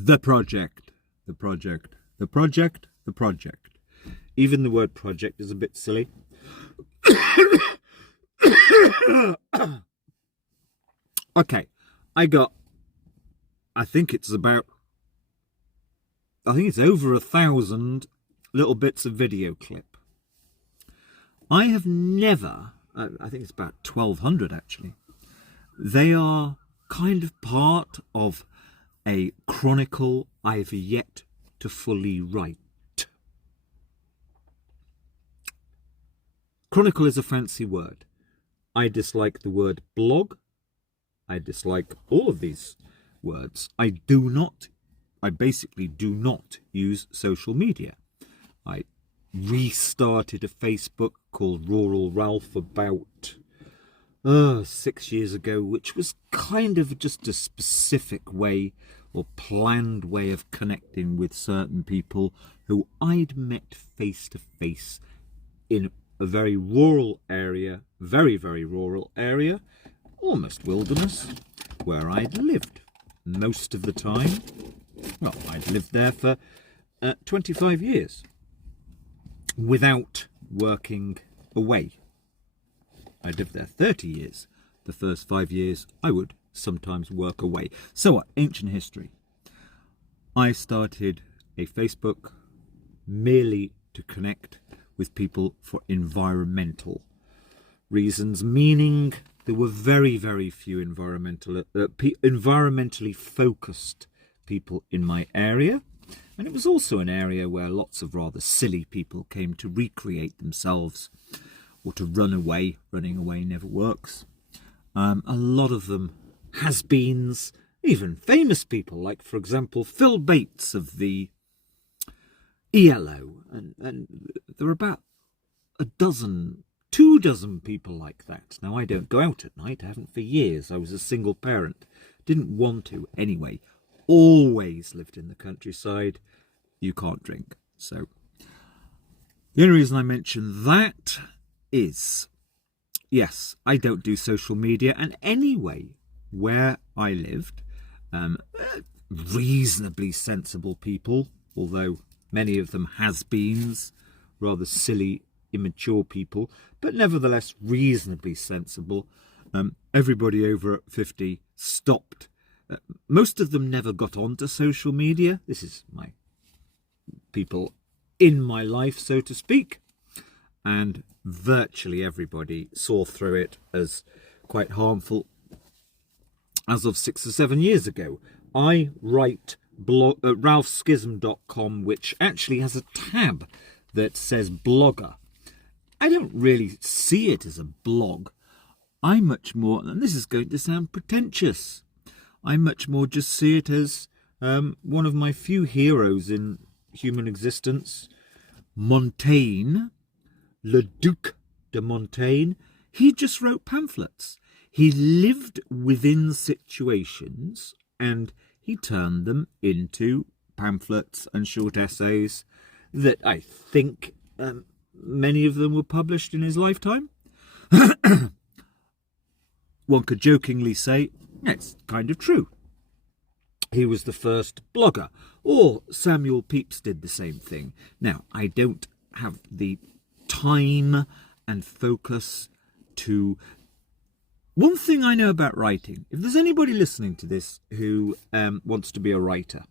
The project, the project, the project, the project. Even the word project is a bit silly. Okay, I think it's over 1,000 little bits of video clip. I have never, I think it's about 1,200 actually. They are kind of part of a chronicle I've yet to fully write. Chronicle is a fancy word. I dislike the word blog. I dislike all of these words. I basically do not use social media. I restarted a Facebook called Rural Ralph about 6 years ago, which was kind of just a specific way or planned way of connecting with certain people who I'd met face to face in a very rural area, very, very rural area, almost wilderness, where I'd lived most of the time. Well, I'd lived there for 25 years without working away. I lived there 30 years. The first 5 years I would sometimes work away. So, ancient history. I started a Facebook merely to connect with people for environmental reasons, meaning there were very, very few environmentally focused people in my area. And it was also an area where lots of rather silly people came to recreate themselves or to run away. Running away never works. A lot of them has-beens, even famous people, like, for example, Phil Bates of the ELO. And there are about 2 dozen people like that. Now, I don't go out at night. I haven't for years. I was a single parent. Didn't want to anyway. Always lived in the countryside. You can't drink. So the only reason I mention that is, yes, I don't do social media. And anyway, where I lived, reasonably sensible people, although many of them has-beens, rather silly, immature people, but nevertheless reasonably sensible. Everybody over 50 stopped. Most of them never got onto social media. This is my people in my life, so to speak. And virtually everybody saw through it as quite harmful as of 6 or 7 years ago. I write blog at ralphschism.com, which actually has a tab that says blogger. I don't really see it as a blog. I much more, and this is going to sound pretentious, I much more just see it as one of my few heroes in human existence, Montaigne, Le Duc de Montaigne. He just wrote pamphlets. He lived within situations and he turned them into pamphlets and short essays that I think many of them were published in his lifetime. One could jokingly say, it's kind of true. He was the first blogger, or Samuel Pepys did the same thing. Now, I don't have the time and focus to... One thing I know about writing, if there's anybody listening to this who wants to be a writer.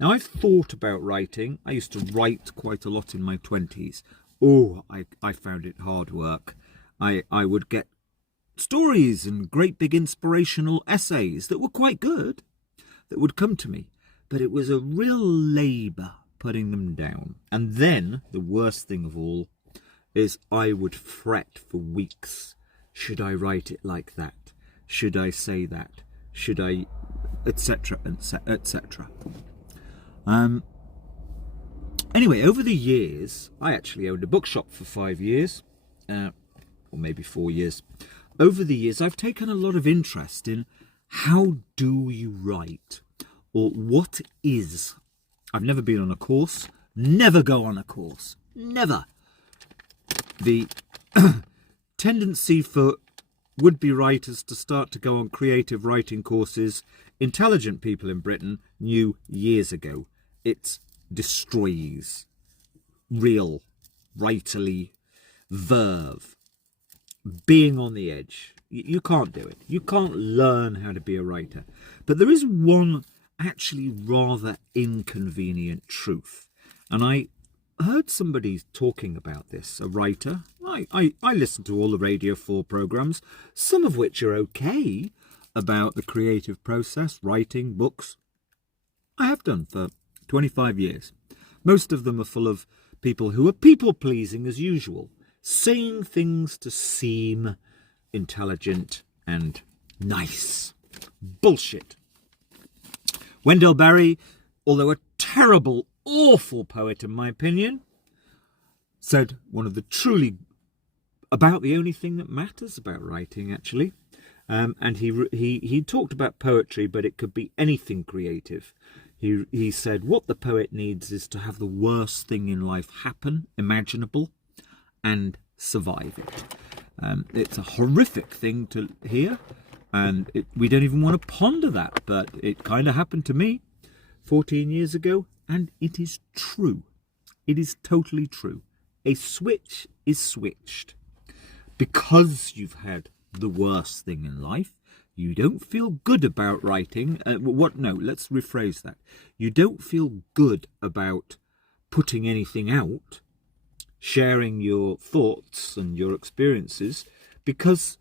Now, I've thought about writing. I used to write quite a lot in my 20s. Oh, I found it hard work. I would get stories and great big inspirational essays that were quite good, that would come to me. But it was a real labour putting them down. And then, the worst thing of all, is I would fret for weeks. Should I write it like that? Should I say that? Should I... etc., etc. Anyway, over the years, I actually owned a bookshop for 5 years, or maybe 4 years. Over the years, I've taken a lot of interest in how do you write, or what is. I've never been on a course, never go on a course, never. The tendency for would-be writers to start to go on creative writing courses intelligent people in Britain knew years ago. It destroys real writerly verve, being on the edge. You can't do it. You can't learn how to be a writer. But there is one actually rather inconvenient truth. And I heard somebody talking about this, a writer. I listen to all the Radio 4 programmes, some of which are okay about the creative process, writing books. I have done for 25 years. Most of them are full of people who are people-pleasing as usual, saying things to seem intelligent and nice. Bullshit. Wendell Berry, although a terrible, awful poet in my opinion, said one of the truly about the only thing that matters about writing, actually. And he talked about poetry, but it could be anything creative. He said what the poet needs is to have the worst thing in life happen, imaginable, and survive it. It's a horrific thing to hear, and we don't even want to ponder that, but it kind of happened to me 14 years ago, and it is true. It is totally true. A switch is switched. Because you've had the worst thing in life, you don't feel good about writing. Let's rephrase that. You don't feel good about putting anything out, sharing your thoughts and your experiences, because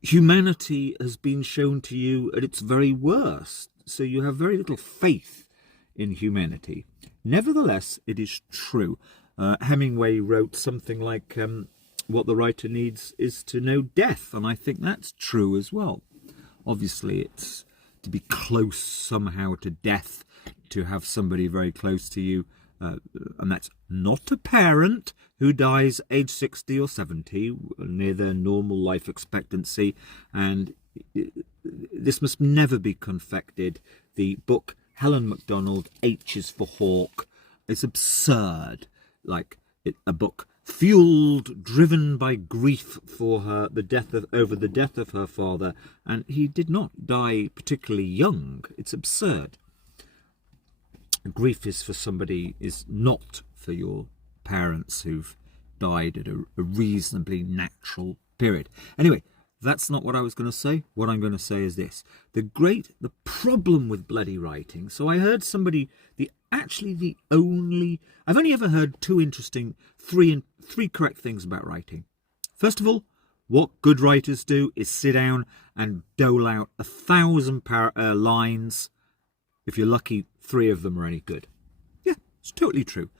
humanity has been shown to you at its very worst. So you have very little faith in humanity. Nevertheless, it is true. Hemingway wrote something like, what the writer needs is to know death, and I think that's true as well. Obviously, it's to be close somehow to death, to have somebody very close to you, and that's not a parent who dies age 60 or 70, near their normal life expectancy, and this must never be confected. The book Helen Macdonald, H is for Hawk, is absurd. Like a book fueled, driven by grief for her, over the death of her father, and he did not die particularly young. It's absurd. Grief is for somebody, is not for your parents who've died at a reasonably natural period. Anyway, that's not what I was going to say. What I'm going to say is this. The problem with bloody writing. So I heard somebody, I've only ever heard three correct things about writing. First of all, what good writers do is sit down and dole out 1,000 lines. If you're lucky, 3 of them are any good. Yeah, it's totally true.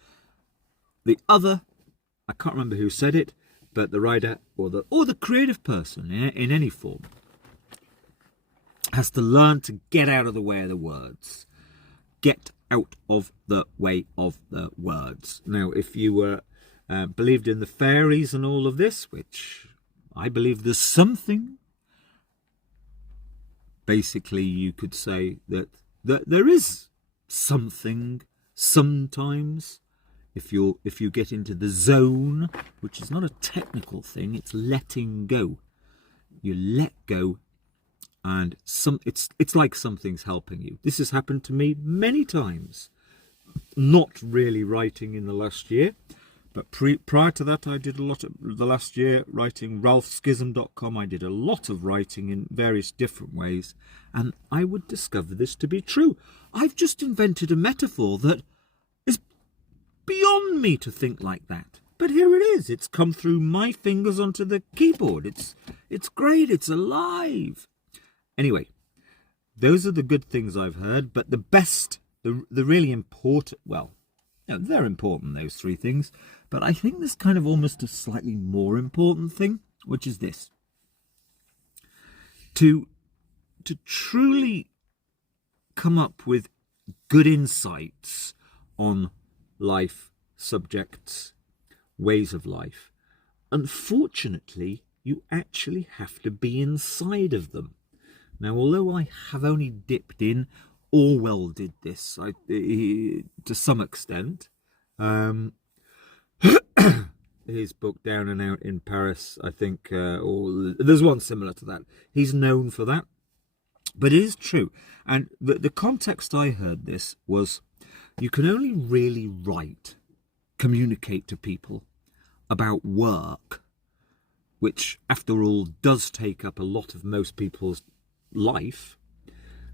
The other, I can't remember who said it, but the writer or the creative person in any form has to learn to get out of the way of the words. Get out of the way of the words. Now, if you were believed in the fairies and all of this, which I believe there's something, basically you could say that there is something sometimes. If you get into the zone, which is not a technical thing, it's letting go. You let go, and it's like something's helping you. This has happened to me many times. Not really writing in the last year, but prior to that, I did a lot of the last year writing ralphschism.com. I did a lot of writing in various different ways, and I would discover this to be true. I've just invented a metaphor that is beyond me to think like that, but here it is. It's come through my fingers onto the keyboard. It's great. It's alive. Anyway, those are the good things I've heard, but the best, the really important, well, no, they're important, those 3 things, but I think there's kind of almost a slightly more important thing, which is this. To truly come up with good insights on life, subjects, ways of life, unfortunately, you actually have to be inside of them. Now, although I have only dipped in, Orwell did this to some extent. his book Down and Out in Paris, I think, or there's one similar to that. He's known for that. But it is true. And the context I heard this was, you can only really communicate to people about work, which after all does take up a lot of most people's life.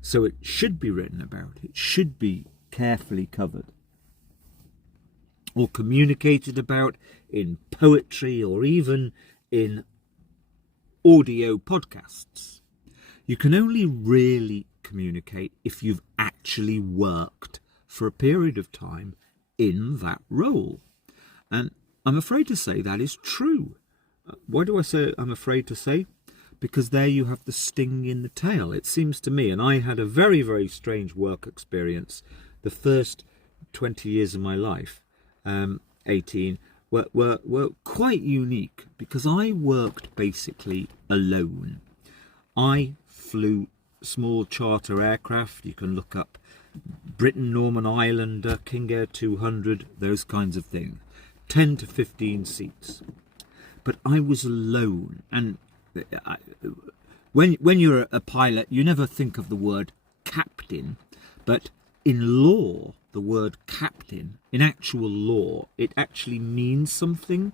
So it should be written about. It should be carefully covered or communicated about in poetry or even in audio podcasts. You can only really communicate if you've actually worked for a period of time in that role. And I'm afraid to say that is true. Why do I say I'm afraid to say? Because there you have the sting in the tail. It seems to me, and I had a very, very strange work experience the first 20 years of my life, 18, were quite unique because I worked basically alone. I flew small charter aircraft. You can look up Britain, Norman Islander, King Air 200, those kinds of things. 10 to 15 seats. But I was alone. And when you're a pilot, you never think of the word captain. But in law, the word captain, in actual law, it actually means something.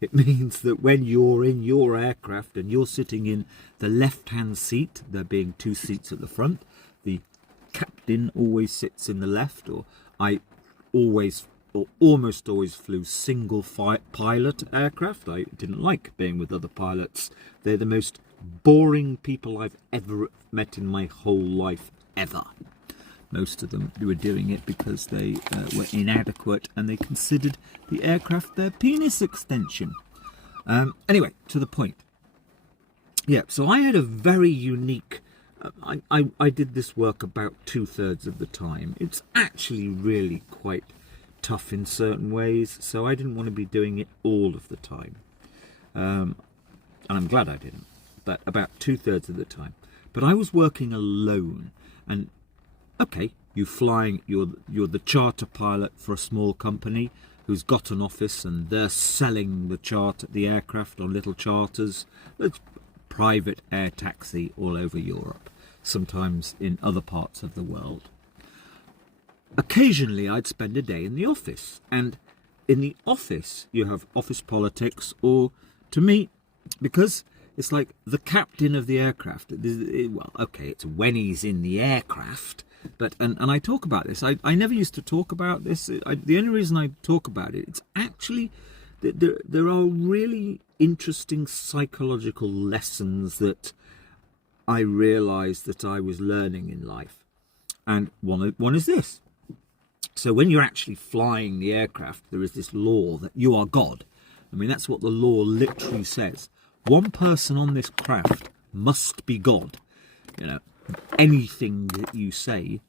It means that when you're in your aircraft and you're sitting in the left-hand seat, there being 2 seats at the front, the captain always sits in the left, or I always or almost always flew single pilot aircraft. I didn't like being with other pilots. They're the most boring people I've ever met in my whole life, ever. Most of them were doing it because they were inadequate and they considered the aircraft their penis extension. Anyway, to the point. Yeah, so I had a very unique... I did this work about 2/3 of the time. It's actually really quite tough in certain ways, so I didn't want to be doing it all of the time. And I'm glad I didn't, but about 2/3 of the time. But I was working alone, and okay, you're the charter pilot for a small company who's got an office and they're selling the aircraft on little charters. It's private air taxi all over Europe, sometimes in other parts of the world. Occasionally I'd spend a day in the office, and in the office you have office politics, or to me, because it's like the captain of the aircraft, well, okay, it's when he's in the aircraft, but and I talk about this. I never used to talk about this. The only reason I talk about it, it's actually that there are really interesting psychological lessons that I realised that I was learning in life, and one is this. So when you're actually flying the aircraft, there is this law that you are God. I mean, that's what the law literally says. One person on this craft must be God. You know, anything that you say,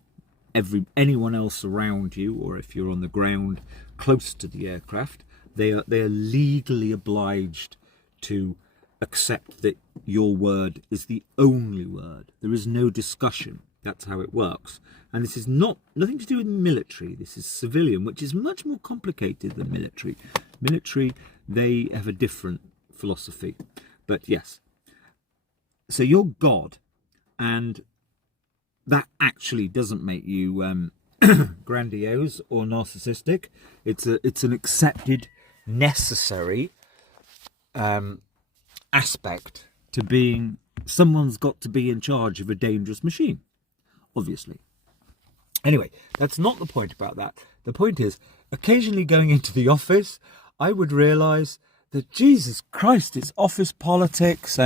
anyone else around you, or if you're on the ground close to the aircraft, they are legally obliged to accept that your word is the only word. There is no discussion. That's how it works. And this is nothing to do with military. This is civilian, which is much more complicated than military. Military, they have a different philosophy. But yes. So you're God, and that actually doesn't make you grandiose or narcissistic. It's an accepted, necessary aspect to being. Someone's got to be in charge of a dangerous machine, obviously. Anyway, that's not the point about that. The point is, occasionally going into the office, I would realise that, Jesus Christ, it's office politics,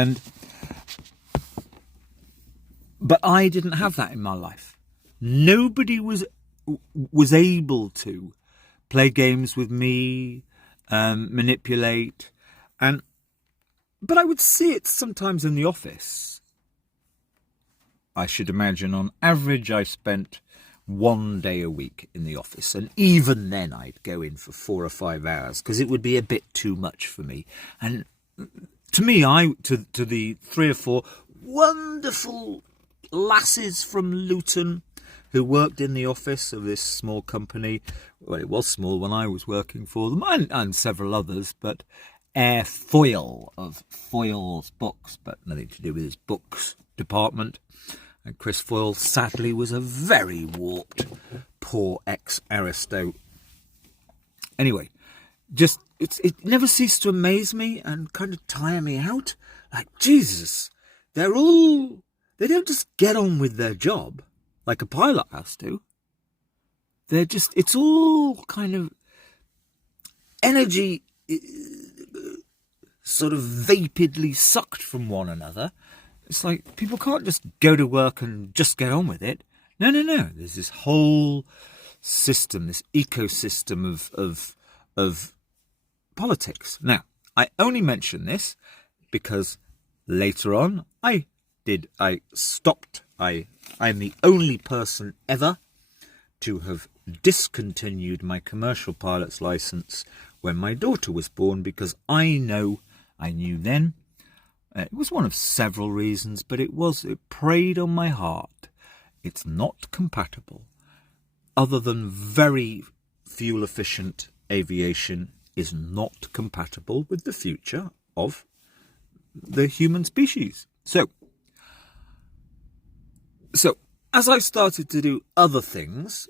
but I didn't have that in my life. Nobody was able to play games with me, manipulate, but I would see it sometimes in the office. I should imagine on average I spent 1 day a week in the office, and even then I'd go in for 4 or 5 hours because it would be a bit too much for me. And to me, to the 3 or 4 wonderful lasses from Luton who worked in the office of this small company. Well, it was small when I was working for them, and several others, but Foyle of Foyle's Books, but nothing to do with his books department. And Chris Foyle, sadly, was a very warped, poor ex-aristo. Anyway, just it never ceased to amaze me and kind of tire me out. Like, Jesus, they don't just get on with their job like a pilot has to. It's all kind of energy sort of vapidly sucked from one another. It's like people can't just go to work and just get on with it. No. There's this whole system, this ecosystem of politics. Now, I only mention this because later on I'm the only person ever to have discontinued my commercial pilot's license when my daughter was born, because I knew then, it was one of several reasons, but it preyed on my heart. It's not compatible. Other than very fuel efficient aviation is not compatible with the future of the human species. So as I started to do other things,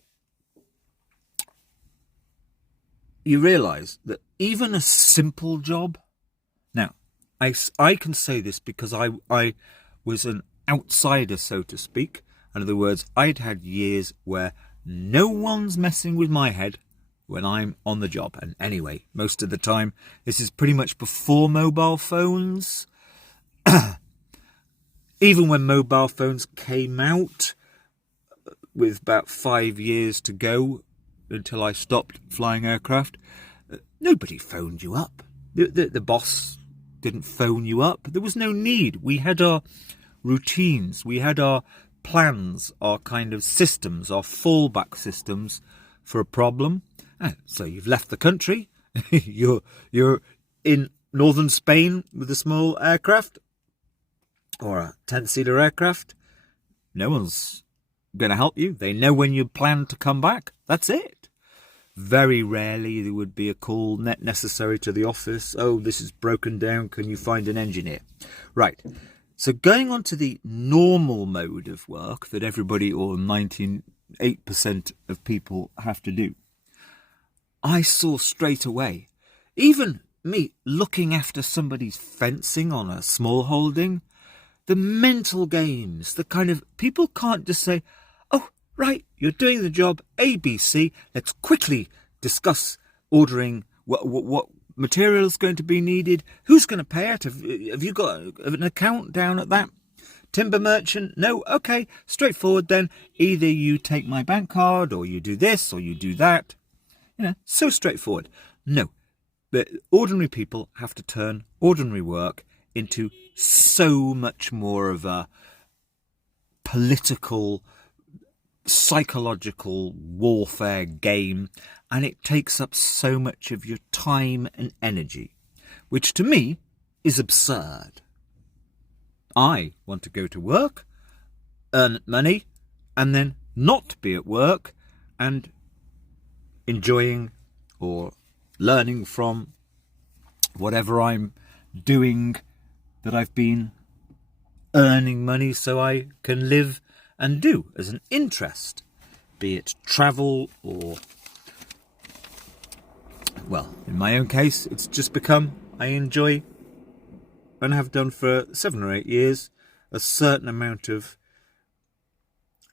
you realise that even a simple job. Now, I can say this because I was an outsider, so to speak. In other words, I'd had years where no one's messing with my head when I'm on the job. And anyway, most of the time, this is pretty much before mobile phones. Even when mobile phones came out, with about 5 years to go until I stopped flying aircraft, nobody phoned you up. The boss didn't phone you up. There was no need. We had our routines. We had our plans, our kind of systems, our fallback systems for a problem. So you've left the country. You're in northern Spain with a small aircraft or a 10-seater aircraft. No one's going to help you. They know when you plan to come back. That's it. Very rarely there would be a call necessary to the office. Oh, this is broken down. Can you find an engineer? Right. So going on to the normal mode of work that everybody, or 98% of people, have to do, I saw straight away, even me looking after somebody's fencing on a small holding, the mental games, the kind of, people can't just say, oh, right, you're doing the job ABC, let's quickly discuss ordering what material is going to be needed, who's going to pay it, have you got an account down at that timber merchant? No, okay, straightforward then, either you take my bank card or you do this or you do that. So straightforward. No, but ordinary people have to turn ordinary work into so much more of a political, psychological warfare game, and it takes up so much of your time and energy, which to me is absurd. I want to go to work, earn money, and then not be at work and enjoying or learning from whatever I'm doing that I've been earning money so I can live and do as an interest, be it travel or, well, in my own case, it's just become, I enjoy, and have done for 7 or 8 years, a certain amount of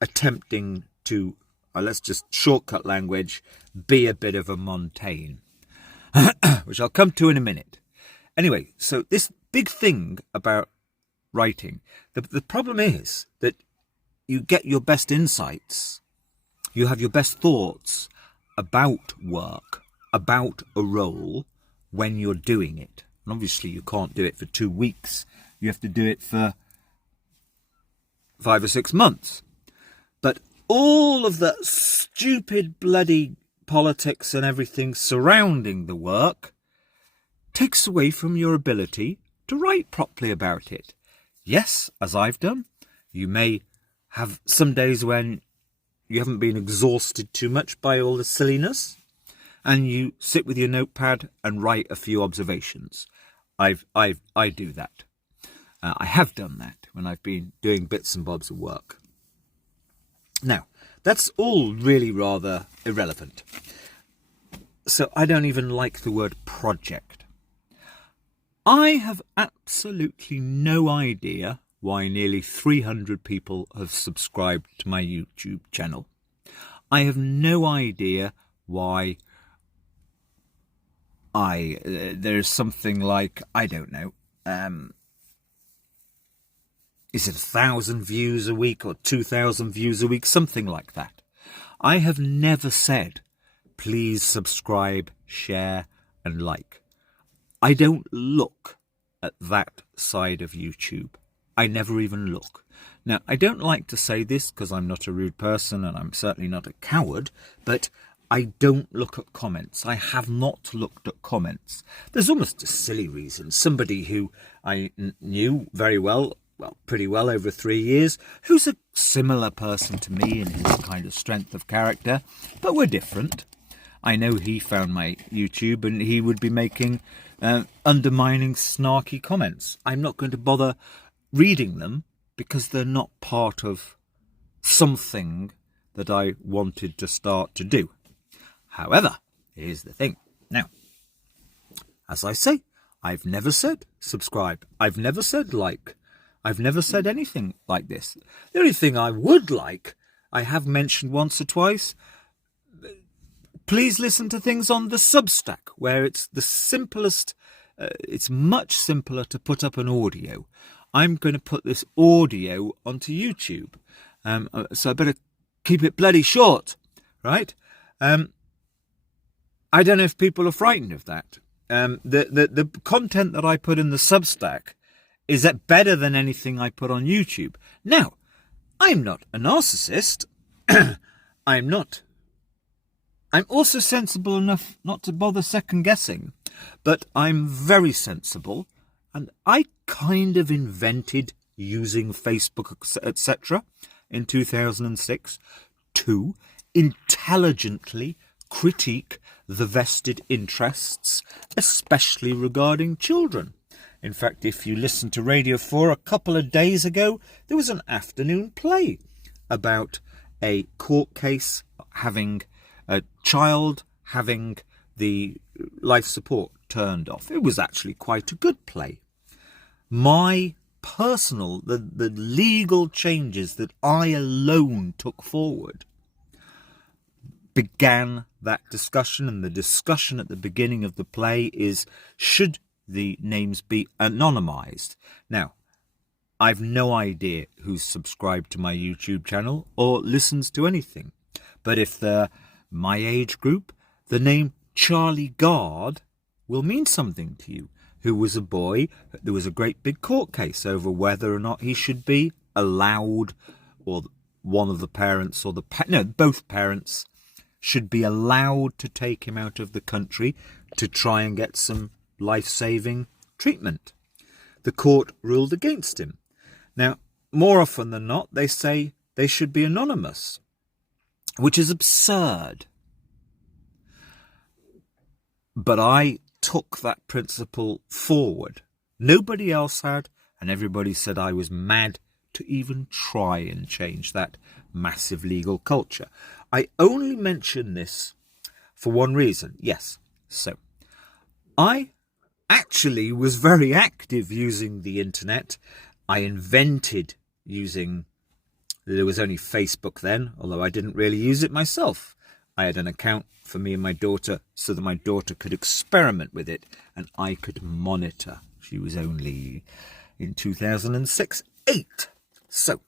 attempting to, let's just shortcut language, be a bit of a Montaigne, which I'll come to in a minute. Anyway, so this big thing about writing, the problem is that you get your best insights, you have your best thoughts about work, about a role, when you're doing it. And obviously you can't do it for 2 weeks. You have to do it for 5 or 6 months. But all of the stupid bloody politics and everything surrounding the work takes away from your ability to write properly about it. Yes, as I've done, you may have some days when you haven't been exhausted too much by all the silliness, and you sit with your notepad and write a few observations. I do that. I have done that when I've been doing bits and bobs of work. Now, that's all really rather irrelevant. So I don't even like the word project. I have absolutely no idea why nearly 300 people have subscribed to my YouTube channel. I have no idea why there's something like, I don't know, is it 1,000 views a week or 2,000 views a week, something like that. I have never said, please subscribe, share and like. I don't look at that side of YouTube. I never even look. Now, I don't like to say this because I'm not a rude person and I'm certainly not a coward, but I don't look at comments. I have not looked at comments. There's almost a silly reason. Somebody who I knew very well, pretty well over 3 years, who's a similar person to me in his kind of strength of character, but we're different. I know he found my YouTube and he would be making undermining, snarky comments. I'm not going to bother reading them because they're not part of something that I wanted to start to do. However, here's the thing. Now, as I say, I've never said subscribe. I've never said like. I've never said anything like this. The only thing I would like, I have mentioned once or twice, please listen to things on the Substack, where it's the simplest, it's much simpler to put up an audio. I'm going to put this audio onto YouTube, so I better keep it bloody short, right? I don't know if people are frightened of that. The content that I put in the Substack is that better than anything I put on YouTube. Now, I'm not a narcissist. I'm also sensible enough not to bother second guessing, but I'm very sensible, and I kind of invented using Facebook, etc. in 2006 to intelligently critique the vested interests, especially regarding children. In fact, if you listen to Radio 4 a couple of days ago, there was an afternoon play about a court case having a child having the life support turned off. It was actually quite a good play. My personal, the legal changes that I alone took forward began that discussion, and the discussion at the beginning of the play is, should the names be anonymized? Now, I've no idea who's subscribed to my YouTube channel or listens to anything, but if they're my age group, the name Charlie Gard will mean something to you, who was a boy. There was a great big court case over whether or not he should be allowed, or one of the parents, or both parents should be allowed to take him out of the country to try and get some life-saving treatment. The court ruled against him. Now, more often than not, they say they should be anonymous, which is absurd. But I took that principle forward. Nobody else had, and everybody said I was mad to even try and change that massive legal culture. I only mention this for one reason. Yes, so I actually was very active using the internet. I invented using, there was only Facebook then, although I didn't really use it myself. I had an account for me and my daughter so that my daughter could experiment with it and I could monitor. She was only in 2006, 8. So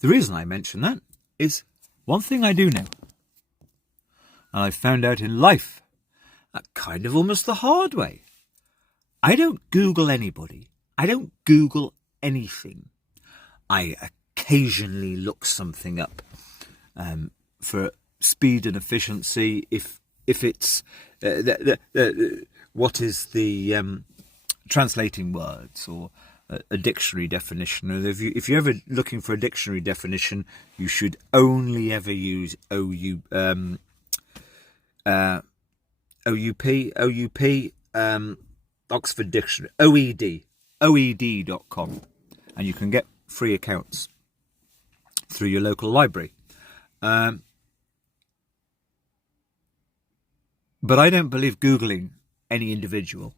the reason I mention that is one thing I do know, and I found out in life, kind of almost the hard way. I don't Google anybody. I don't Google anything. I occasionally look something up for speed and efficiency. If it's what is the translating words, or a dictionary definition. And if you're ever looking for a dictionary definition, you should only ever use OUP, Oxford Dictionary, oed.com, and you can get free accounts through your local library. But I don't believe Googling any individual.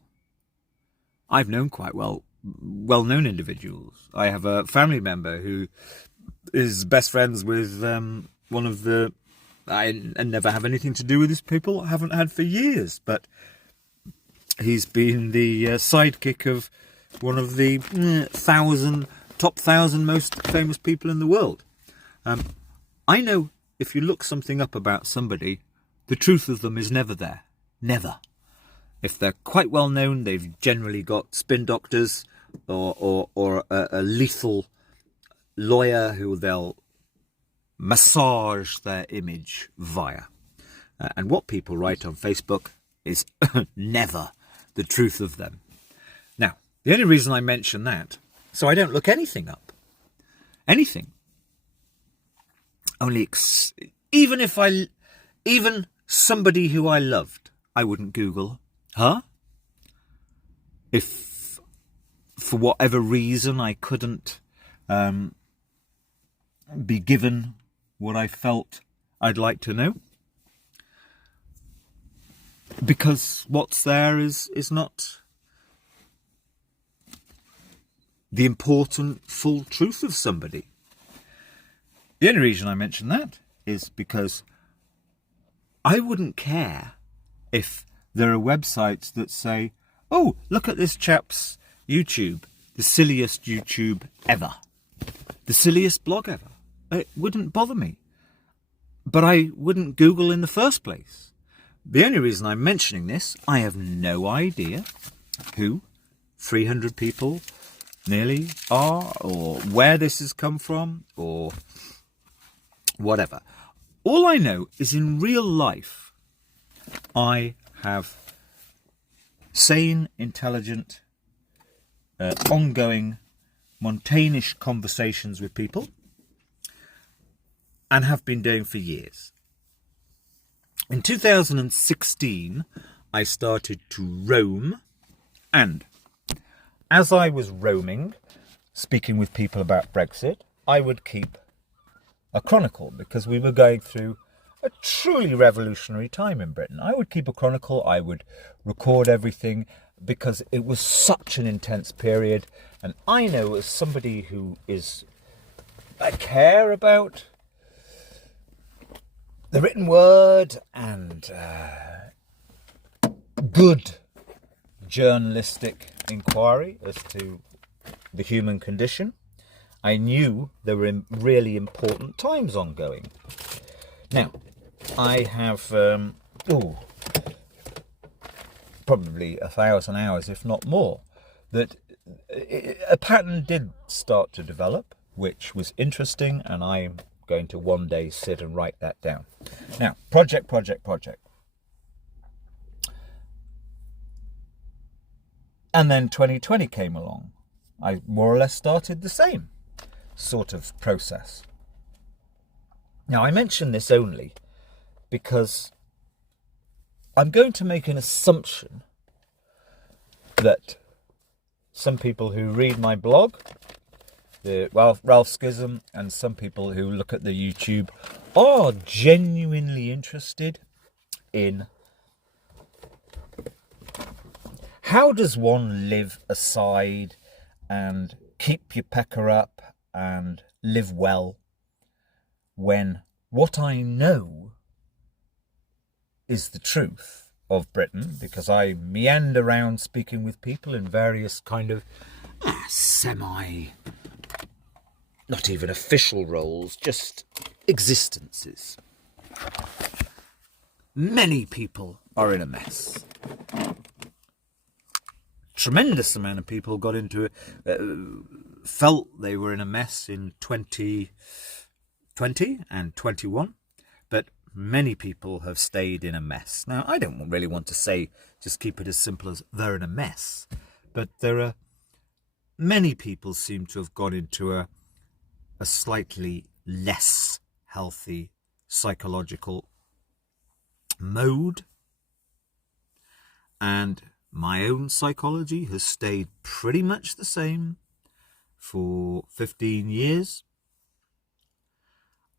I've known quite well-known individuals. I have a family member who is best friends with one of the... I never have anything to do with these people. I haven't had for years, but he's been the sidekick of one of the top 1,000 most famous people in the world. I know if you look something up about somebody, the truth of them is never there. Never. If they're quite well known, they've generally got spin doctors or a lethal lawyer who they'll massage their image via. And what people write on Facebook is never the truth of them. Now, the only reason I mention that, so I don't look anything up. Anything. Only even somebody who I loved, I wouldn't Google. Huh? If for whatever reason I couldn't be given what I felt I'd like to know, because what's there is not the important full truth of somebody. The only reason I mention that is because I wouldn't care if there are websites that say, oh, look at this chap's YouTube, the silliest YouTube ever, the silliest blog ever. It wouldn't bother me. But I wouldn't Google in the first place. The only reason I'm mentioning this, I have no idea who 300 people nearly are, or where this has come from, or whatever. All I know is in real life, I have sane, intelligent, ongoing, montaigne conversations with people, and have been doing for years. In 2016, I started to roam, and as I was roaming, speaking with people about Brexit, I would keep a chronicle, because we were going through a truly revolutionary time in Britain. I would keep a chronicle, I would record everything, because it was such an intense period. And I know, as somebody who I care about the written word and good journalistic inquiry as to the human condition, I knew there were really important times ongoing. Now, I have probably 1,000 hours, if not more, that a pattern did start to develop, which was interesting, and I'm going to one day sit and write that down. Now, project. And then 2020 came along. I more or less started the same sort of process. Now, I mention this only because I'm going to make an assumption that some people who read my blog, the Ralph Schism, and some people who look at the YouTube are genuinely interested in how does one live aside and keep your pecker up and live well when what I know is the truth of Britain, because I meander around speaking with people in various kind of semi, not even official roles, just existences. Many people are in a mess. Tremendous amount of people got into it, felt they were in a mess in 2020 and 21, but many people have stayed in a mess. Now, I don't really want to say just keep it as simple as they're in a mess, but there are many people seem to have gone into a slightly less healthy psychological mode. And my own psychology has stayed pretty much the same for 15 years.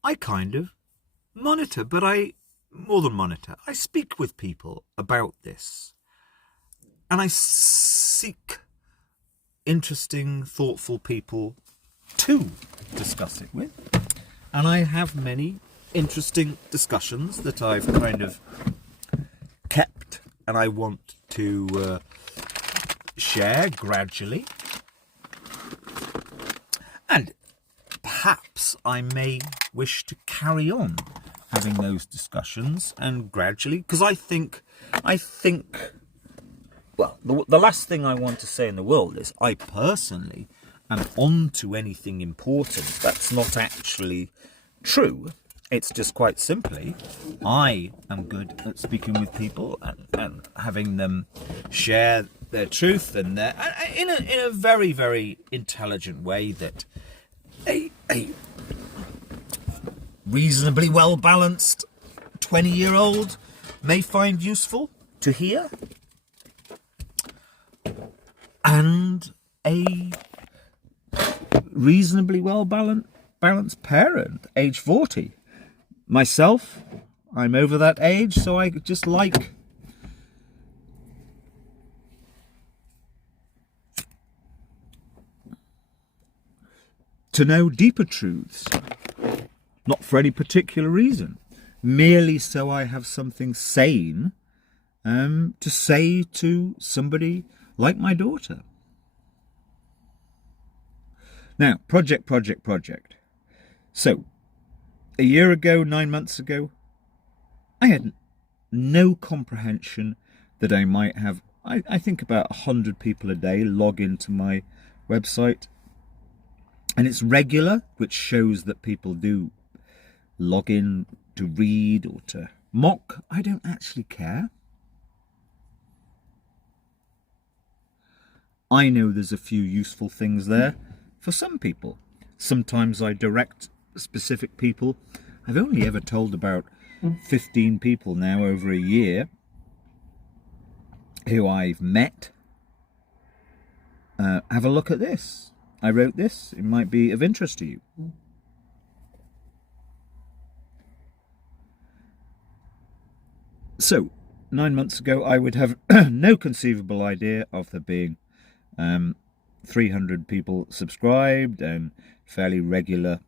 I kind of monitor, but more than monitor, I speak with people about this. And I seek interesting, thoughtful people to discuss it with. And I have many interesting discussions that I've kind of kept and I want to share gradually. And perhaps I may wish to carry on having those discussions and gradually, because I think, well, the last thing I want to say in the world is I personally am on to anything important. That's not actually true. It's just quite simply, I am good at speaking with people and having them share their truth and their in a very, very intelligent way that a reasonably well-balanced 20-year-old may find useful to hear, and a reasonably well-balanced parent, age 40. Myself, I'm over that age, so I just like to know deeper truths, not for any particular reason, merely so I have something sane to say to somebody like my daughter. Now, project. So, a year ago, 9 months ago, I had no comprehension that I might have, I think about 100 people a day log into my website. And it's regular, which shows that people do log in to read or to mock. I don't actually care. I know there's a few useful things there for some people. Sometimes I direct specific people. I've only ever told about 15 people now over a year who I've met. Have a look at this. I wrote this. It might be of interest to you. So, 9 months ago, I would have no conceivable idea of there being 300 people subscribed and fairly regular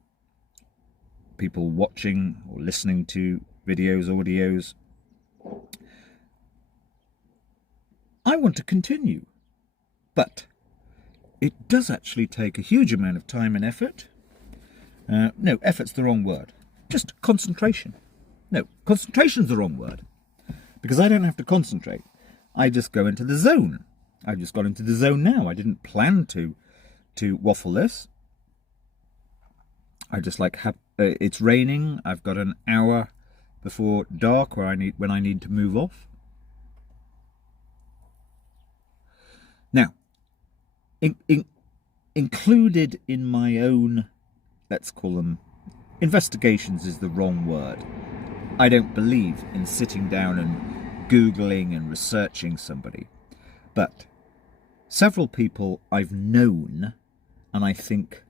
people watching or listening to videos, audios. I want to continue, but it does actually take a huge amount of time and effort. No, effort's the wrong word. Just concentration. No, concentration's the wrong word. Because I don't have to concentrate. I just go into the zone. I've just got into the zone now. I didn't plan to waffle this. I just it's raining. I've got an hour before dark when I need to move off. Now, included in my own, let's call them investigations is the wrong word. I don't believe in sitting down and Googling and researching somebody. But several people I've known, and I think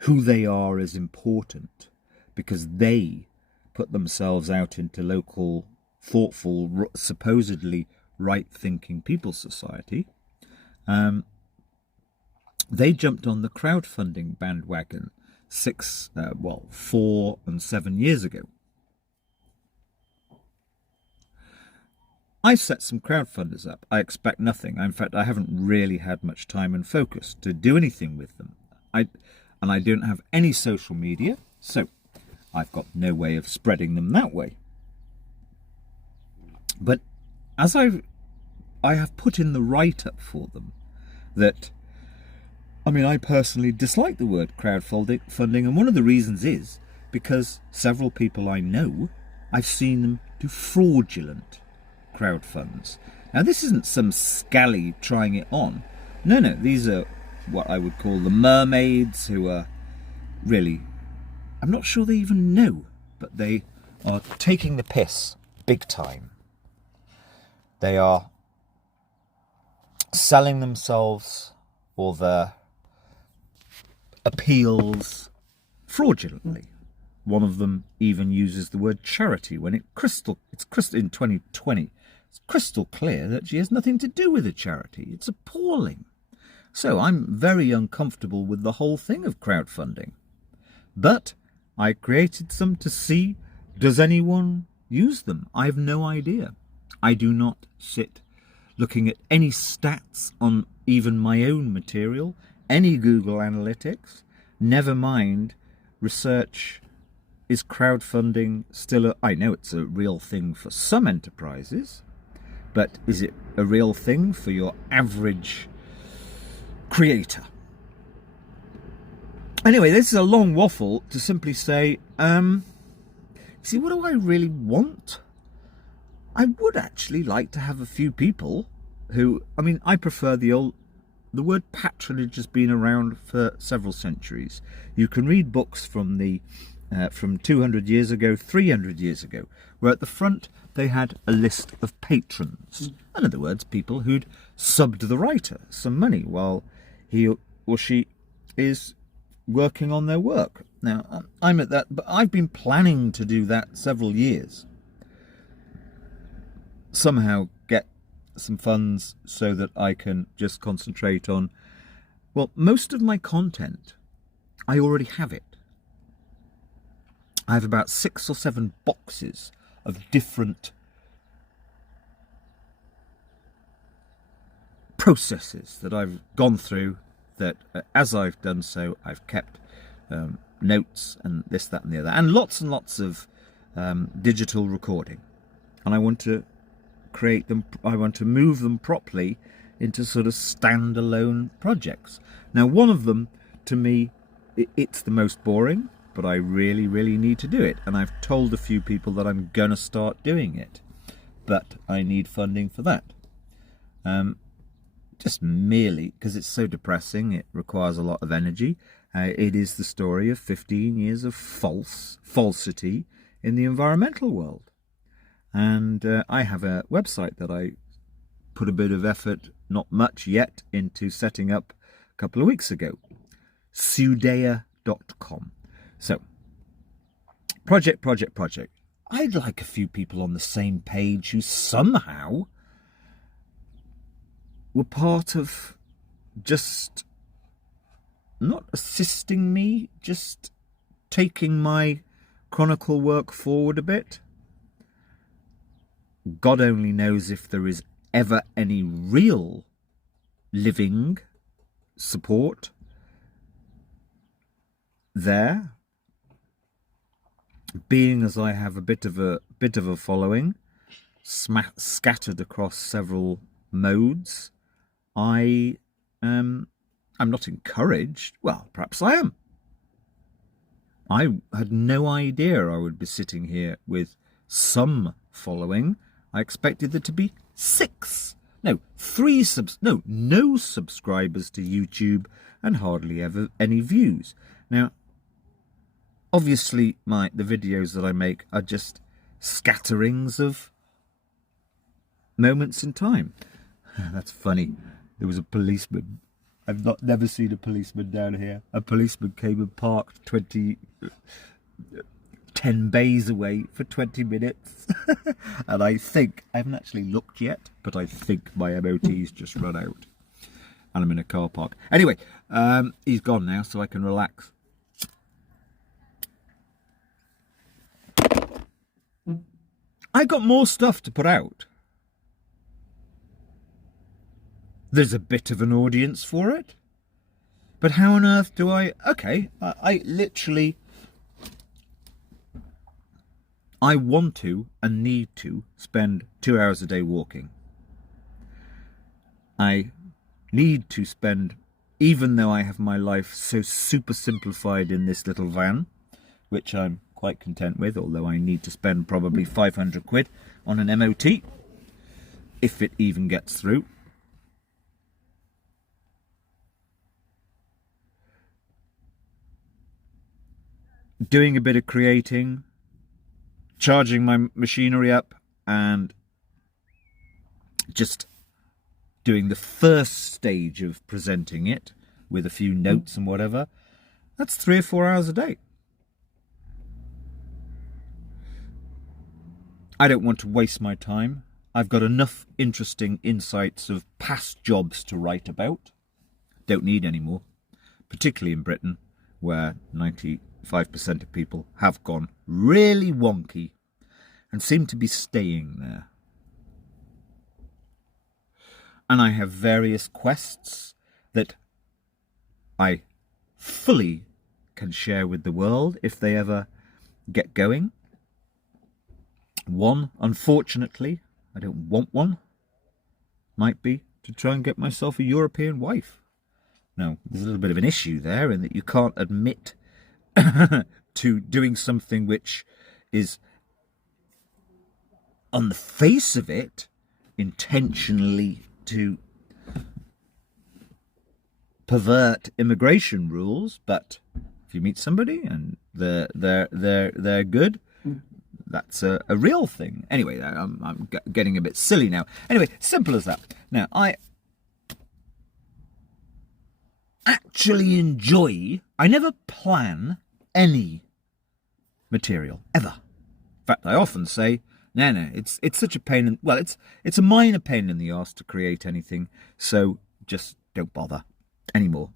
who they are is important because they put themselves out into local, thoughtful, supposedly right-thinking people's society. They jumped on the crowdfunding bandwagon 4 and 7 years ago. I set some crowdfunders up. I expect nothing. In fact, I haven't really had much time and focus to do anything with them. And I don't have any social media, so I've got no way of spreading them that way. But as I have put in the write-up for them that, I personally dislike the word crowdfunding, and one of the reasons is because several people I know, I've seen them do fraudulent crowdfunds. Now, this isn't some scally trying it on. No, these are what I would call the mermaids, who are really, I'm not sure they even know, but they are taking the piss big time. They are selling themselves or their appeals fraudulently. One of them even uses the word charity when it's crystal in 2020. It's crystal clear that she has nothing to do with a charity. It's appalling. So I'm very uncomfortable with the whole thing of crowdfunding. But I created some to see, does anyone use them? I have no idea. I do not sit looking at any stats on even my own material, any Google Analytics, never mind research. Is crowdfunding still I know it's a real thing for some enterprises, but is it a real thing for your average creator? Anyway, this is a long waffle to simply say, see, what do I really want? I would actually like to have a few people who, I mean, I prefer the word patronage has been around for several centuries. You can read books from 200 years ago, 300 years ago, where at the front they had a list of patrons. In other words, people who'd subbed the writer some money while he or she is working on their work. Now, I'm at that, but I've been planning to do that several years. Somehow get some funds so that I can just concentrate on, well, most of my content, I already have it. I have about 6 or 7 boxes of different processes that I've gone through, that as I've done so, I've kept notes and this, that and the other, and lots of digital recording. And I want to create them, I want to move them properly into sort of standalone projects. Now, one of them, to me, it's the most boring, but I really, really need to do it. And I've told a few people that I'm going to start doing it, but I need funding for that. Just merely because it's so depressing, it requires a lot of energy. It is the story of 15 years of falsity in the environmental world. And I have a website that I put a bit of effort, not much yet, into setting up a couple of weeks ago. Sudea.com. So, project. I'd like a few people on the same page who somehow were part of just not assisting me, just taking my chronicle work forward a bit. God only knows if there is ever any real living support there. Being as I have a bit of a following, scattered across several modes, I'm not encouraged. Well, perhaps I am. I had no idea I would be sitting here with some following. I expected there to be 6, no, 3 no subscribers to YouTube and hardly ever any views. Now, obviously, the videos that I make are just scatterings of moments in time. That's funny. There was a policeman. I've never seen a policeman down here. A policeman came and parked 10 bays away for 20 minutes. And I haven't actually looked yet, but I think my MOT's just run out. And I'm in a car park. Anyway, he's gone now, so I can relax. I got more stuff to put out. There's a bit of an audience for it. But how on earth do I literally, I want to and need to spend 2 hours a day walking. I need to spend, even though I have my life so super simplified in this little van, which I'm quite content with, although I need to spend probably 500 quid on an MOT, if it even gets through. doing a bit of creating, charging my machinery up, and just doing the first stage of presenting it with a few notes and whatever, that's 3 or 4 hours a day. I don't want to waste my time. I've got enough interesting insights of past jobs to write about. Don't need any more, particularly in Britain, where 95% of people have gone really wonky and seem to be staying there. And I have various quests that I fully can share with the world if they ever get going. One, unfortunately, I don't want one, might be to try and get myself a European wife. Now, there's a little bit of an issue there in that you can't admit to doing something which is, on the face of it, intentionally to pervert immigration rules. But if you meet somebody and they're good, that's a real thing. Anyway, I'm getting a bit silly now. Anyway, simple as that. Now, I actually enjoy, I never plan any material, ever. In fact, I often say, no, it's such a pain in, well, it's a minor pain in the arse to create anything, so just don't bother anymore.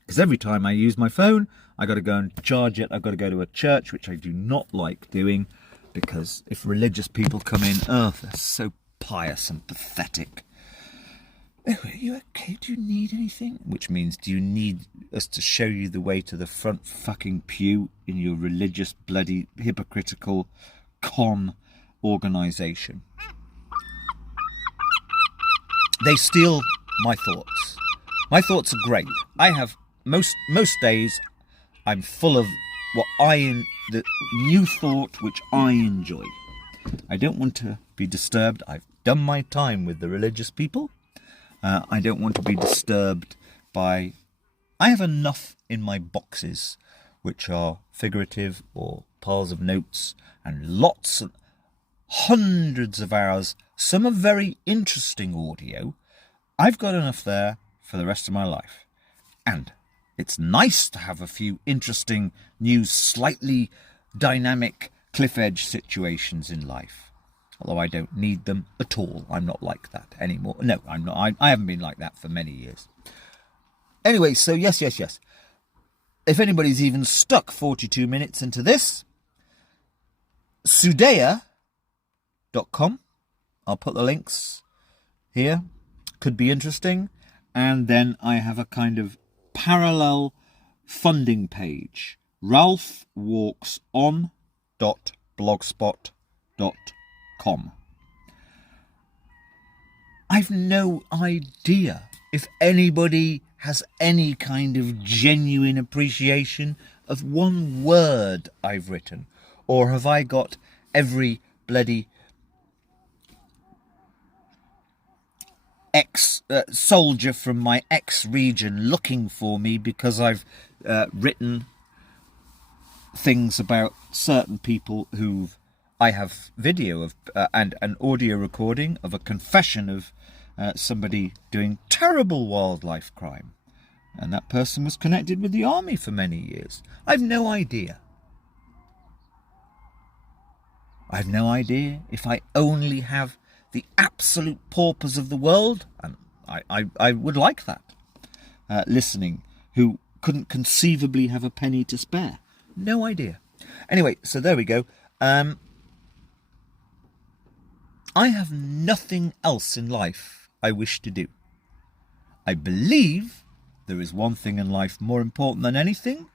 Because every time I use my phone, I got to go and charge it. I've got to go to a church, which I do not like doing, because if religious people come in, oh, they're so pious and pathetic. Oh, are you okay? Do you need anything? Which means, do you need us to show you the way to the front fucking pew in your religious, bloody, hypocritical con organisation? They steal my thoughts. My thoughts are great. I have most days I'm full of the new thought which I enjoy. I don't want to be disturbed. I've done my time with the religious people. I don't want to be disturbed by... I have enough in my boxes which are figurative or piles of notes and hundreds of hours. Some are very interesting audio. I've got enough there for the rest of my life. And it's nice to have a few interesting, new, slightly dynamic cliff edge situations in life. Although I don't need them at all. I'm not like that anymore. No, I'm not. I haven't been like that for many years. Anyway, so yes. If anybody's even stuck 42 minutes into this, Sudea.com. I'll put the links here. Could be interesting. And then I have a kind of parallel funding page, ralphwalkson.blogspot.com. I've no idea if anybody has any kind of genuine appreciation of one word I've written, or have I got every bloody ex-soldier from my ex-region looking for me because I've written things about certain people who I have video of and an audio recording of a confession of somebody doing terrible wildlife crime, and that person was connected with the army for many years. I've no idea. I've no idea if I only have the absolute paupers of the world, and I would like that, listening, who couldn't conceivably have a penny to spare. No idea. Anyway, so there we go. I have nothing else in life I wish to do. I believe there is one thing in life more important than anything,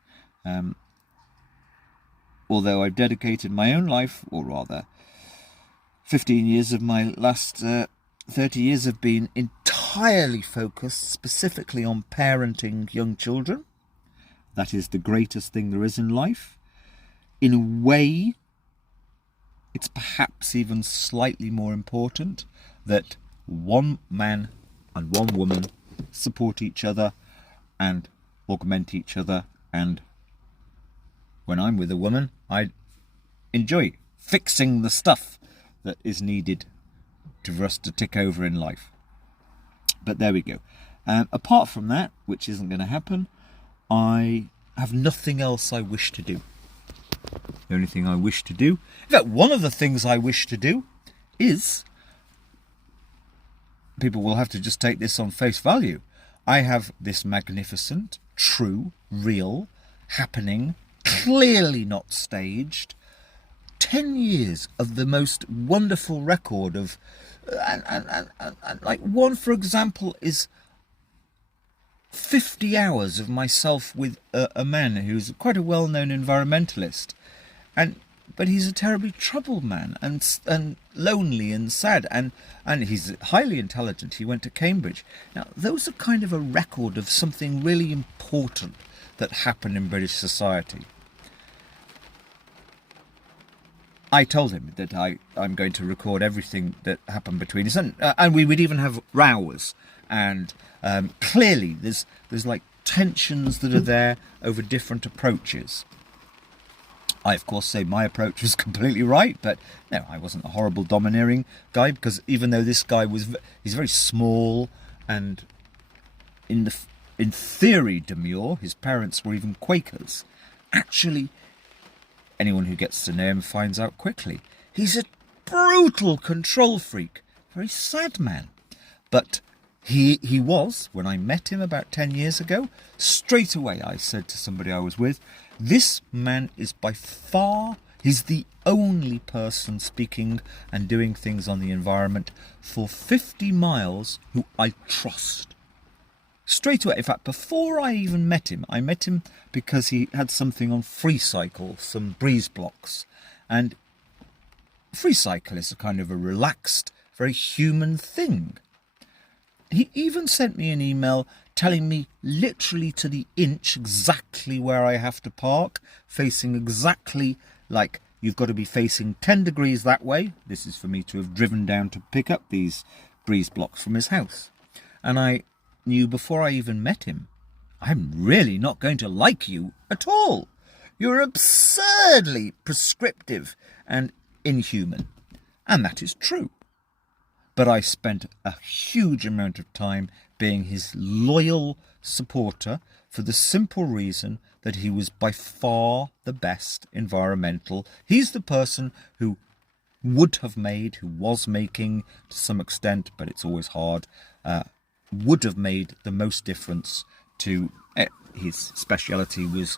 although I've dedicated my own life, or rather 15 years of my last 30 years have been entirely focused specifically on parenting young children. That is the greatest thing there is in life. In a way, it's perhaps even slightly more important that one man and one woman support each other and augment each other and when I'm with a woman, I enjoy fixing the stuff that is needed for us to tick over in life. But there we go. Apart from that, which isn't going to happen, I have nothing else I wish to do. The only thing I wish to do, in fact, one of the things I wish to do is, people will have to just take this on face value, I have this magnificent, true, real, happening, clearly not staged, 10 years of the most wonderful record of, and like one, for example, is 50 hours of myself with a man who's quite a well-known environmentalist, but he's a terribly troubled man and lonely and sad, and he's highly intelligent. He went to Cambridge. Now, those are kind of a record of something really important that happened in British society. I told him that I'm going to record everything that happened between us, and we would even have rows, and clearly there's like tensions that are there over different approaches. I, of course, say my approach was completely right, but no, I wasn't a horrible domineering guy, because even though this guy he's very small and in theory demure, his parents were even Quakers. Actually, anyone who gets to know him finds out quickly. He's a brutal control freak, very sad man. But he was, when I met him about 10 years ago, straight away I said to somebody I was with, this man is by far, he's the only person speaking and doing things on the environment for 50 miles who I trust. Straight away. In fact, before I even met him, I met him because he had something on free cycle, some breeze blocks. And free cycle is a kind of a relaxed, very human thing. He even sent me an email telling me literally to the inch exactly where I have to park, facing exactly like you've got to be facing 10 degrees that way. This is for me to have driven down to pick up these breeze blocks from his house. And I knew before I even met him, I'm really not going to like you at all. You're absurdly prescriptive and inhuman. And that is true. But I spent a huge amount of time being his loyal supporter for the simple reason that he was by far the best environmental. He's the person who would have made, who was making to some extent, but it's always hard, would have made the most difference to his speciality was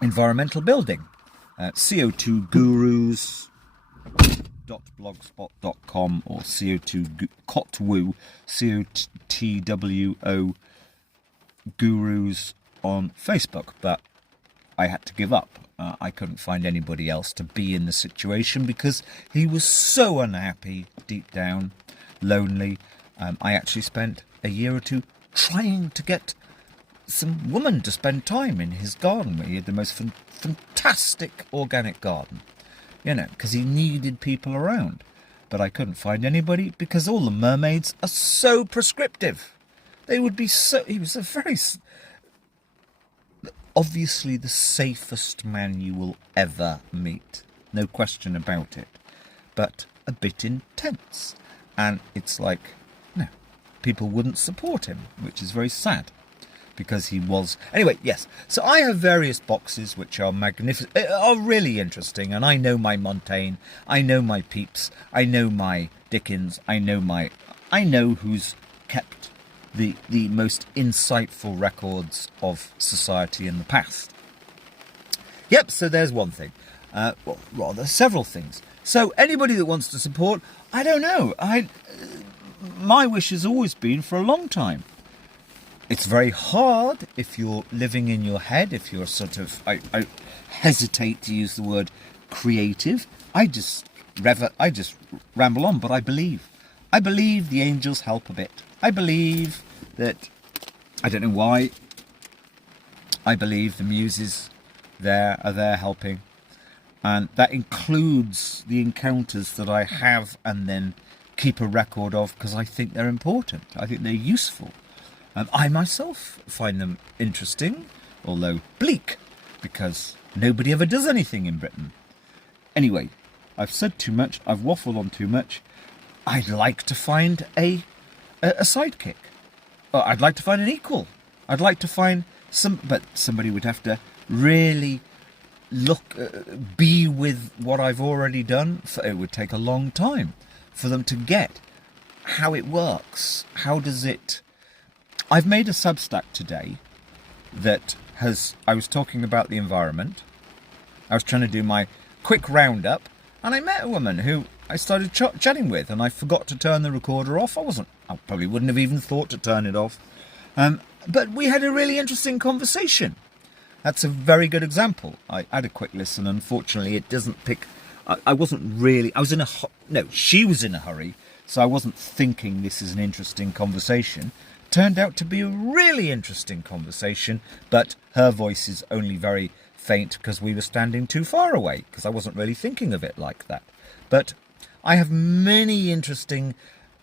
environmental building. CO2 Gurus .blogspot.com or CO2 Cotwo, COTWO Gurus on Facebook, but I had to give up. I couldn't find anybody else to be in the situation because he was so unhappy deep down, lonely. I actually spent a year or two trying to get some woman to spend time in his garden where he had the most fantastic organic garden. You know, because he needed people around. But I couldn't find anybody because all the mermaids are so prescriptive. They would be so... He was a very... Obviously the safest man you will ever meet. No question about it. But a bit intense. And it's like, no, people wouldn't support him, which is very sad. Because he was... Anyway, yes. So I have various boxes which are magnificent, are really interesting. And I know my Montaigne. I know my Pepys. I know my Dickens. I know who's kept the most insightful records of society in the past. Yep, so there's one thing. Well, rather, several things. So anybody that wants to support, I don't know. My wish has always been for a long time. It's very hard if you're living in your head, if you're sort of, I hesitate to use the word creative. I just ramble on, but I believe. I believe the angels help a bit. I believe that, I don't know why, I believe the muses are there helping. And that includes the encounters that I have and then keep a record of because I think they're important. I think they're useful. I myself find them interesting. although bleak, because nobody ever does anything in Britain. Anyway, I've said too much, I've waffled on too much. I'd like to find a sidekick. I'd like to find an equal. I'd like to find but somebody would have to really be with what I've already done. It would take a long time for them to get how it works. How does it... I've made a Substack today that I was talking about the environment. I was trying to do my quick roundup, and I met a woman who I started chatting with, and I forgot to turn the recorder off. I probably wouldn't have even thought to turn it off. But we had a really interesting conversation. That's a very good example. I had a quick listen. Unfortunately, it doesn't pick... I wasn't really... she was in a hurry, so I wasn't thinking this is an interesting conversation. Turned out to be a really interesting conversation, but her voice is only very faint because we were standing too far away, because I wasn't really thinking of it like that. But I have many interesting...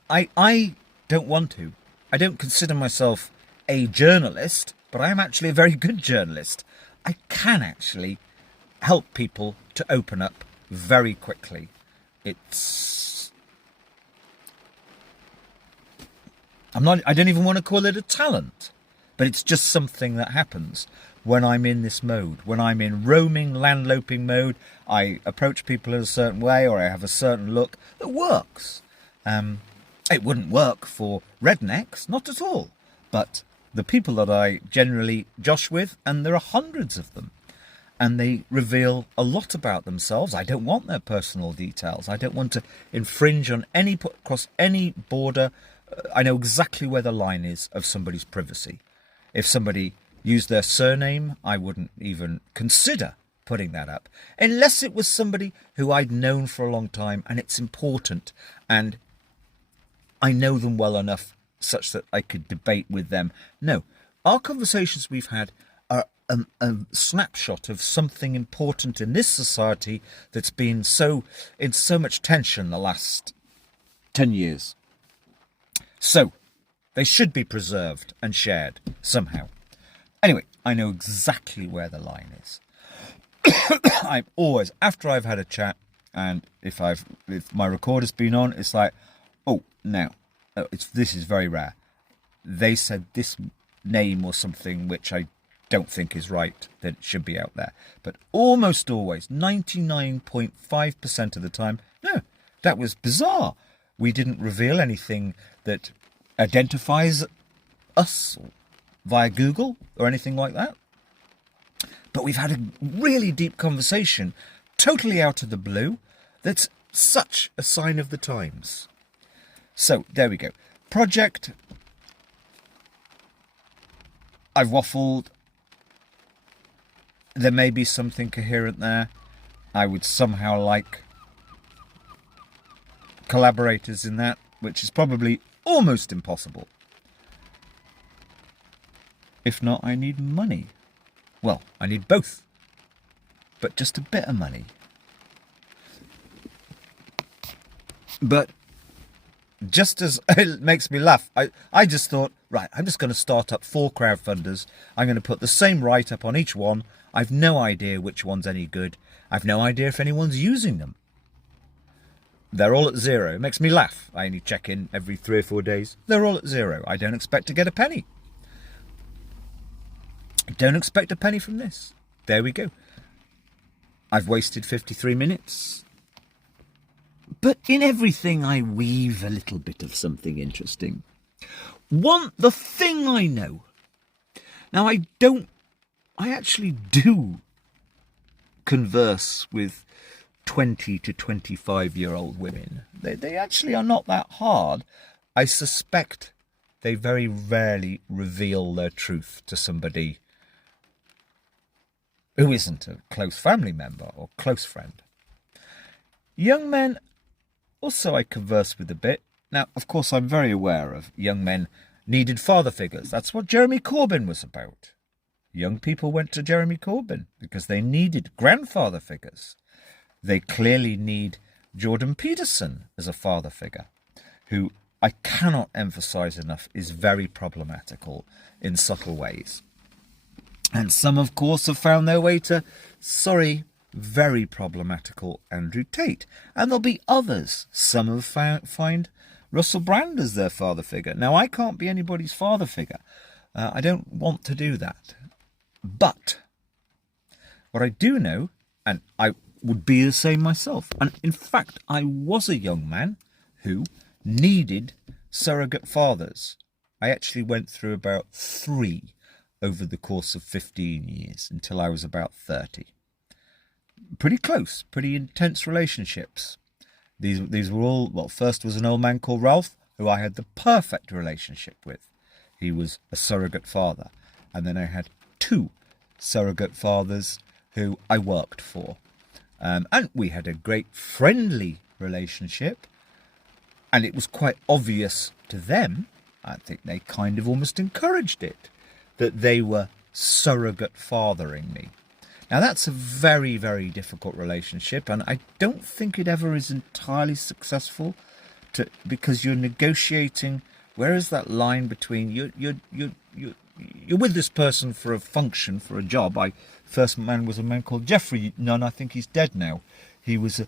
I don't consider myself a journalist, but I am actually a very good journalist. I can actually help people to open up very quickly. I don't even want to call it a talent, but it's just something that happens when I'm in this mode. When I'm in roaming, landloping mode, I approach people in a certain way, or I have a certain look that works. It wouldn't work for rednecks, not at all. But the people that I generally josh with, and there are hundreds of them, and they reveal a lot about themselves. I don't want their personal details. I don't want to infringe on across any border. I know exactly where the line is of somebody's privacy. If somebody used their surname, I wouldn't even consider putting that up, unless it was somebody who I'd known for a long time and it's important and I know them well enough such that I could debate with them. No, our conversations we've had are a snapshot of something important in this society that's been in so much tension the last 10 years. So they should be preserved and shared somehow. Anyway, I know exactly where the line is. I'm always, after I've had a chat, and if my recorder's been on, it's like, this is very rare. They said this name or something which I don't think is right, that it should be out there. But almost always, 99.5% of the time, no, that was bizarre. We didn't reveal anything that identifies us via Google or anything like that. But we've had a really deep conversation, totally out of the blue, that's such a sign of the times. So, there we go. Project. I've waffled. There may be something coherent there. I would somehow like collaborators in that, which is probably almost impossible. If not, I need money. Well, I need both, but just a bit of money. But just as it makes me laugh, I just thought, right, I'm just going to start up 4 crowdfunders. I'm going to put the same write-up on each one. I've no idea which one's any good. I've no idea if anyone's using them. They're all at 0. It makes me laugh. I only check in every 3 or 4 days. They're all at 0. I don't expect to get a penny. I don't expect a penny from this. There we go. I've wasted 53 minutes. But in everything I weave a little bit of something interesting. The thing I know. Now I actually do converse with 20 to 25-year-old women. They actually are not that hard. I suspect they very rarely reveal their truth to somebody who isn't a close family member or close friend. Young men, also I converse with a bit. Now, of course, I'm very aware of young men needed father figures. That's what Jeremy Corbyn was about. Young people went to Jeremy Corbyn because they needed grandfather figures. They clearly need Jordan Peterson as a father figure, who I cannot emphasize enough is very problematical in subtle ways. And some, of course, have found their way to, sorry, very problematical Andrew Tate. And there'll be others. Some have find Russell Brand as their father figure. Now, I can't be anybody's father figure. I don't want to do that. But what I do know, and I would be the same myself, and in fact, I was a young man who needed surrogate fathers. I actually went through about 3 over the course of 15 years until I was about 30. Pretty close, pretty intense relationships. These were all, well, first was an old man called Ralph, who I had the perfect relationship with. He was a surrogate father. And then I had 2 surrogate fathers who I worked for. And we had a great friendly relationship. And it was quite obvious to them, I think they kind of almost encouraged it, that they were surrogate fathering me. Now, that's a very, very difficult relationship, and I don't think it ever is entirely successful, because you're negotiating. Where is that line between you're with this person for a function, for a job? First man was a man called Jeffrey Nunn. I think he's dead now. He was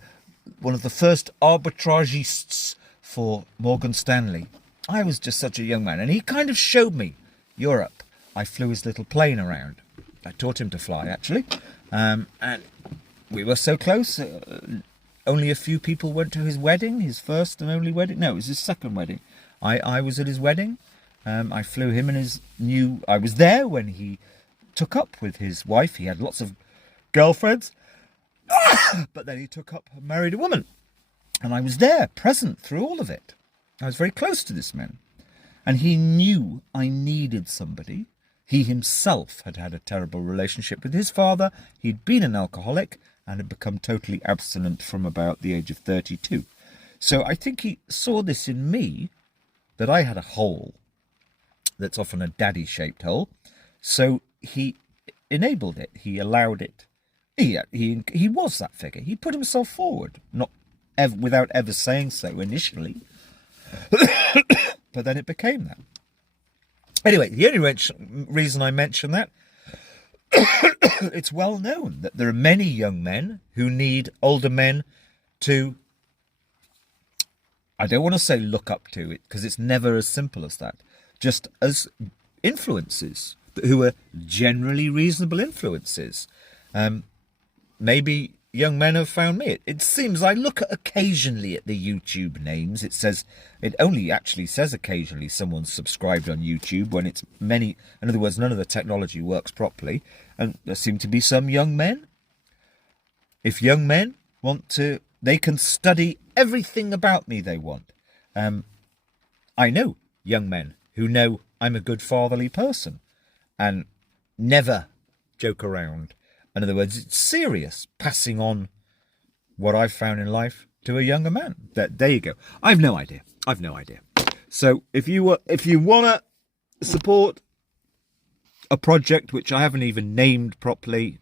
one of the first arbitragists for Morgan Stanley. I was just such a young man, and he kind of showed me Europe. I flew his little plane around. I taught him to fly, actually, and we were so close. Only a few people went to his wedding, his first and only wedding. No, it was his second wedding. I was at his wedding. I flew him and his new... I was there when he took up with his wife. He had lots of girlfriends, but then he took up and married a woman. And I was there, present through all of it. I was very close to this man. And he knew I needed somebody. He himself had had a terrible relationship with his father. He'd been an alcoholic and had become totally abstinent from about the age of 32. So I think he saw this in me, that I had a hole that's often a daddy-shaped hole. So he enabled it. He allowed it. He was that figure. He put himself forward, without ever saying so initially. But then it became that. Anyway, the only reason I mention that, it's well known that there are many young men who need older men to, I don't want to say look up to it, because it's never as simple as that, just as influences, who are generally reasonable influences. Maybe young men have found me. It seems I look occasionally at the YouTube names. It only actually says occasionally someone's subscribed on YouTube when it's many. In other words, none of the technology works properly. And there seem to be some young men. If young men want to, they can study everything about me they want. I know young men who know I'm a good fatherly person and never joke around. In other words, it's serious, passing on what I've found in life to a younger man. There you go. I've no idea. So if you want to support a project which I haven't even named properly,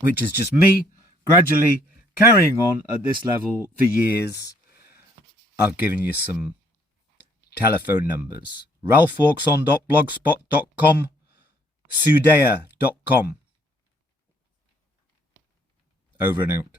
which is just me gradually carrying on at this level for years, I've given you some telephone numbers. ralphwalkson.blogspot.com, sudea.com. Over and out.